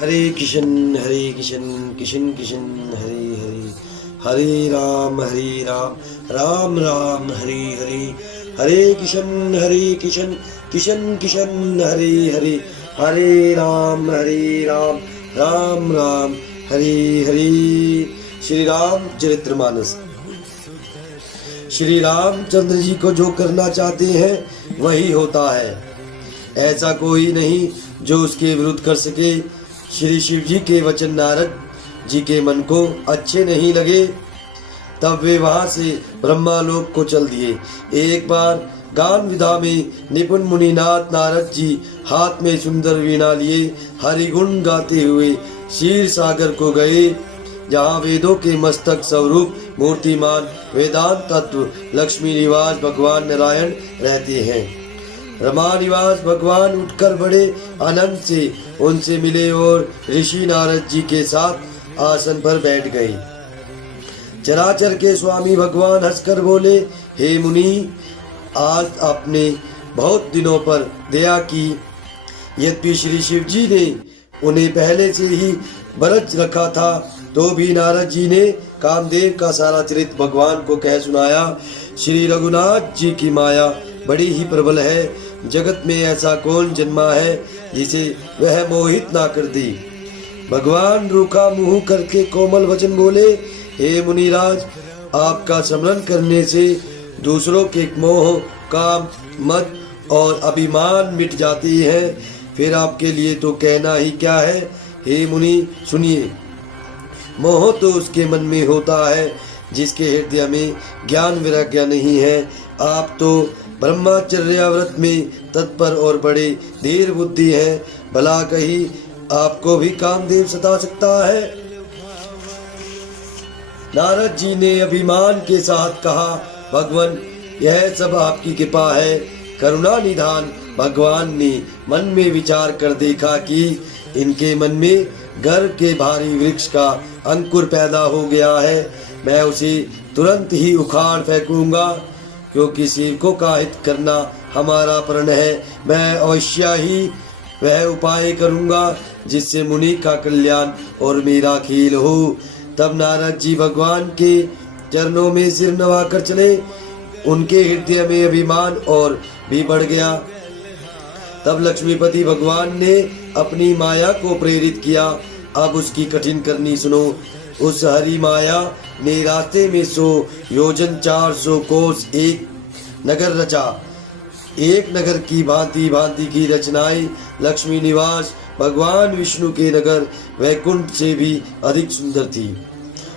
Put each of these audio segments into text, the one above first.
हरे कृष्ण कृष्ण कृष्ण हरे हरे, हरे राम राम राम हरे हरे। हरे कृष्ण कृष्ण कृष्ण हरे हरे, हरे राम राम राम हरे हरे। श्री राम चरित्रमानस। श्री रामचंद्र जी को जो करना चाहते हैं वही होता है, ऐसा कोई नहीं जो उसके विरुद्ध कर सके। श्री शिव जी के वचन नारद जी के मन को अच्छे नहीं लगे, तब वे वहां से ब्रह्मालोक को चल दिए। एक बार गान विधा में निपुण मुनिनाथ नारद जी हाथ में सुंदर वीणा लिए हरिगुण गाते हुए क्षीर सागर को गए, जहाँ वेदों के मस्तक स्वरूप मूर्तिमान वेदांत तत्व लक्ष्मी निवास भगवान नारायण रहते हैं। रमा निवास भगवान उठकर बड़े आनंद से उनसे मिले और ऋषि नारद जी के साथ आसन पर बैठ गए। चराचर के स्वामी भगवान हंसकर बोले, हे मुनि, आज आपने बहुत दिनों पर दया की। यद्यपि श्री शिव जी ने उन्हें पहले से ही बरच रखा था, तो भी नारद जी ने कामदेव का सारा चरित्र भगवान को कह सुनाया। श्री रघुनाथ जी की माया बड़ी ही प्रबल है, जगत में ऐसा कौन जन्मा है जिसे वह मोहित ना कर दी। भगवान रूखा मुंह करके कोमल वचन बोले, हे मुनिराज, आपका स्मरण करने से दूसरों के मोह, काम, मत और अभिमान मिट जाती है, फिर आपके लिए तो कहना ही क्या है। हे मुनि सुनिए, मोह तो उसके मन में होता है जिसके हृदय में ज्ञान वैराग्य नहीं है। आप तो ब्रह्मचर्य व्रत में तत्पर और बड़े धीर बुद्धि हैं, भला कहीं आपको भी कामदेव सता सकता है। नारद जी ने अभिमान के साथ कहा, भगवान, यह सब आपकी कृपा है। करुणा निधान भगवान ने मन में विचार कर देखा कि इनके मन में गर्व के भारी वृक्ष का अंकुर पैदा हो गया है। मैं उसे तुरंत ही उखाड़ फेंकूंगा, क्योंकि सेवकों का हित करना हमारा प्रण है। मैं अवश्य ही वह उपाय करूंगा जिससे मुनि का कल्याण और मेरा खेल हो। तब नारद जी भगवान के चरणों में सिर नवाकर चले। उनके हृदय में अभिमान और भी बढ़ गया। तब लक्ष्मीपति भगवान ने अपनी माया को प्रेरित किया। अब उसकी कठिन करनी सुनो। उस हरि माया ने रास्ते में 100 योजन 400 कोस एक नगर रचा। एक नगर की भांति भांति की रचनाएं लक्ष्मी निवास भगवान विष्णु के नगर वैकुंठ से भी अधिक सुंदर थी।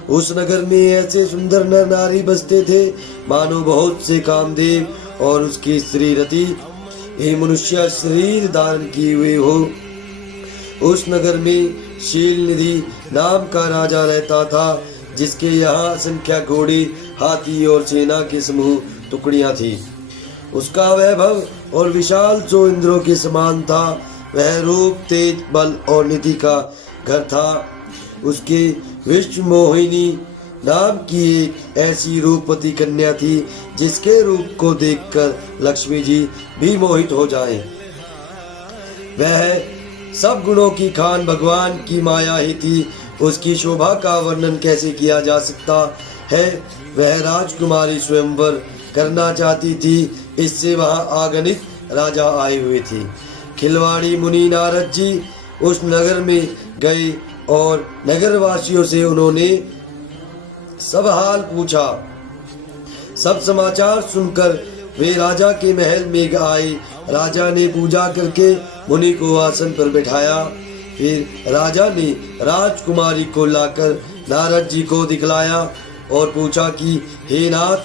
उस नगर में ऐसे सुंदर नर नारी बसते थे मानो बहुत से कामदेव और उसकी स्त्री रति ये मनुष्य शरीर धारण किए हुए हो। उस नगर में शील निधि नाम का राजा रहता था, जिसके यहाँ संख्या घोड़े, हाथी और सेना के समूह टुकड़ियां थी। उसका वैभव और विशाल जो इंद्रों के समान था। वह रूप, तेज, बल और निधि का घर था। उसके विश्व मोहिनी नाम की एक ऐसी रूपवती कन्या थी जिसके रूप को देखकर लक्ष्मी जी भी मोहित हो जाएं। वह सब गुणों की खान भगवान की माया ही थी। उसकी शोभा का वर्णन कैसे किया जा सकता है। वह राजकुमारी स्वयंवर करना चाहती थी, इससे वहां आगनित राजा आए हुए थे। खिलवाड़ी मुनि नारद जी उस नगर में गए और नगर वासियों से उन्होंने सब हाल पूछा। सब समाचार सुनकर वे राजा के महल में आए। राजा ने पूजा करके मुनि को आसन पर बैठाया। फिर राजा ने राजकुमारी को लाकर नारद जी को दिखलाया और पूछा कि हे नाथ,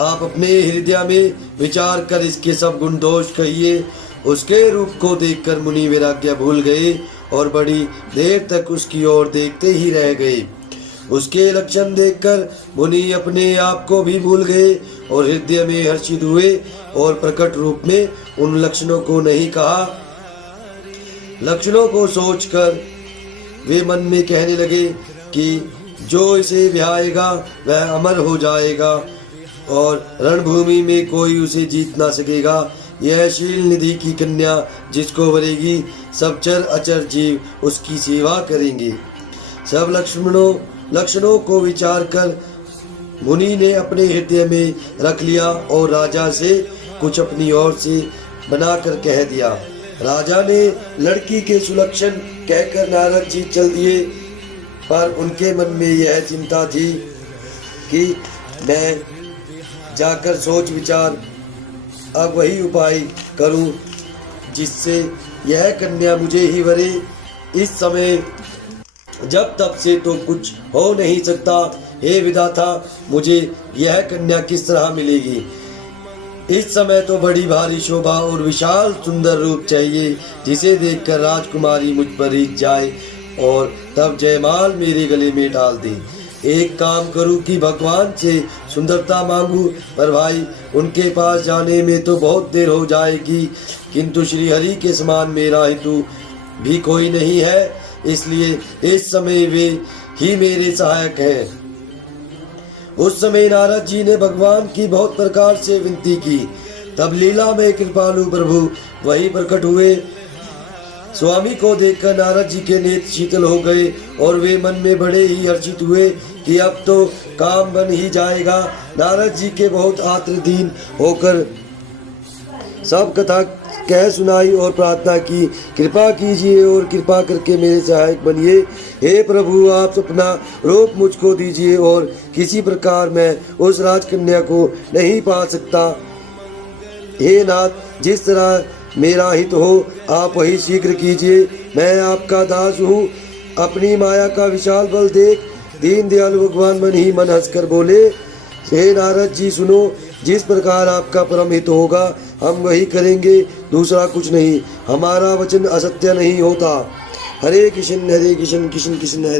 आप अपने हृदय में विचार कर इसके सब गुण दोष कहिए। उसके रूप को देखकर मुनि वैराग्य भूल गए और बड़ी देर तक उसकी ओर देखते ही रह गए। उसके लक्षण देखकर मुनि अपने आप को भी भूल गए और हृदय में हर्षित हुए और प्रकट रूप में उन लक्षणों को नहीं कहा। लक्षणों को सोचकर वे मन में कहने लगे कि जो इसे ब्याहेगा वह अमर हो जाएगा और रणभूमि में कोई उसे जीत ना सकेगा। यह शील निधि की कन्या जिसको वरेगी, सब चर अचर जीव उसकी सेवा करेंगे। सब लक्षणों को विचार कर मुनि ने अपने हृदय में रख लिया और राजा से कुछ अपनी ओर से बनाकर कह दिया। राजा ने लड़की के सुलक्षण कहकर नारद जी चल दिए, पर उनके मन में यह चिंता थी कि मैं जाकर सोच विचार अब वही उपाय करूं जिससे यह कन्या मुझे ही वरे। इस समय जब तब से तो कुछ हो नहीं सकता। हे विधाता, मुझे यह कन्या किस तरह मिलेगी? इस समय तो बड़ी भारी शोभा और विशाल सुंदर रूप चाहिए, जिसे देखकर राजकुमारी मुझ पर रीझ जाए और तब जयमाल मेरे गले में डाल दे। एक काम करूं कि भगवान से सुंदरता मांगू, पर भाई उनके पास जाने में तो बहुत देर हो जाएगी, किंतु श्री हरि के समान मेरा हेतु भी कोई नहीं है, इसलिए इस समय वे ही मेरे सहायक हैं। उस समय नारद जी ने भगवान की बहुत प्रकार से विनती की। तब लीला में कृपालु प्रभु वही प्रकट हुए। स्वामी को देखकर नारद जी के नेत्र शीतल हो गए और वे मन में बड़े ही हर्षित हुए कि अब तो काम बन ही जाएगा। नारद जी के बहुत आत्मदीन होकर सब कथा कह सुनाई और प्रार्थना की, कृपा कीजिए और कृपा करके मेरे सहायक बनिए। हे प्रभु, आप अपना रूप मुझको दीजिए और किसी प्रकार मैं उस राजकन्या को नहीं पा सकता। हे नाथ, जिस तरह मेरा हित हो आप वही शीघ्र कीजिए। मैं आपका दास हूँ। अपनी माया का विशाल बल देख दीन दयालु भगवान मन ही मन हंसकर बोले, हे नारद जी सुनो, जिस प्रकार आपका परम हित होगा हम वही करेंगे, दूसरा कुछ नहीं। हमारा वचन असत्य नहीं होता। हरे कृष्ण कृष्ण कृष्ण हरे।